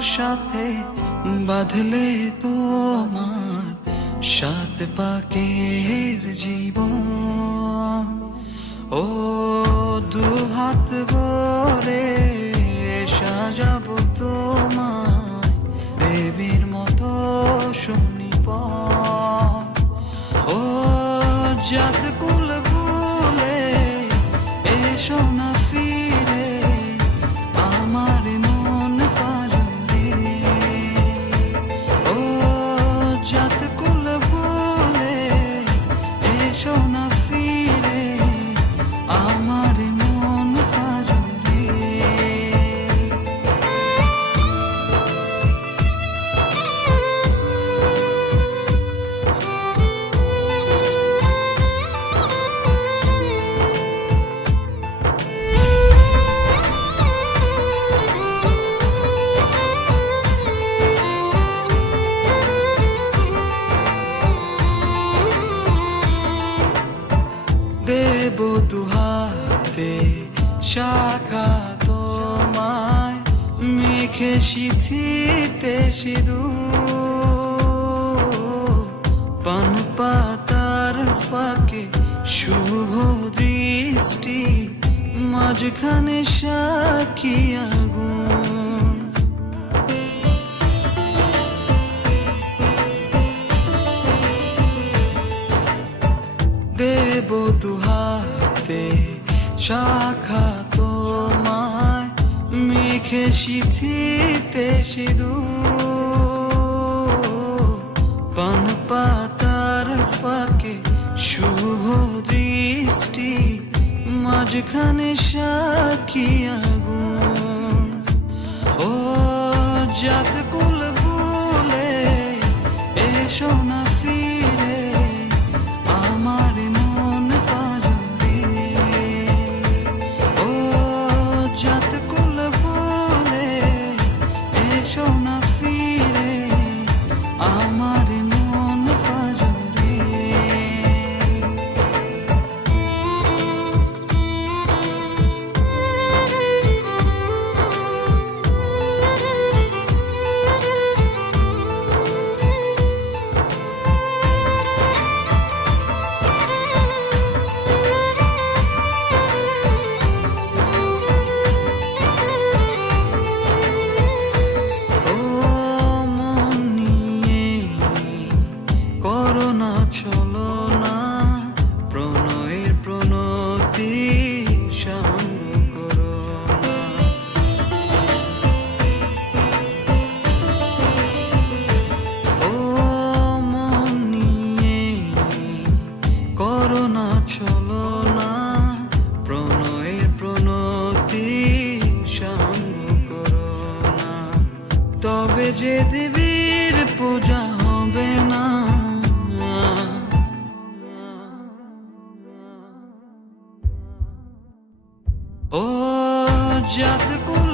সাথে বাঁধলে তোমার সাত পাকের জীবন। ও দু হাত ভরে সাজাবো তোমায় দেবীর মতো সুনিপন। ও জাত কুল ভুলে এসো না ফিরে আমার মন পাজরে। ও জাত কুল ভুলে এসো না ফিরে আমার মন পাজরে। দেব দুহাতে শাখা তোমায় মেখে সিথিতে সিঁদুর। পান পাতার ফাঁকে শুভ দৃষ্টি মাঝখানে সাক্ষী আগুন। দেব দুহাতে শাখা তোমায় মেখে সিথিতে সিঁদুর। পান পাতার ফাঁকে শুভ দৃষ্টি মাঝখানে সাক্ষী আগুন। ও জাত কুল ভুলে এসো না ফিরে আমার মন পাজরে। ও জাত কুল ভুলে এসো না ফিরে আমার মন পাজরে। ও মন নিয়ে করোনা চলো না প্রণয়ের প্রণতি সঙ্গ করো না। ও মন নিয়ে করোনা চলো না প্রণয়ের প্রণতি সঙ্গ করো না। তবে যে দেবীর পূজা হবে না। ও জাত কুল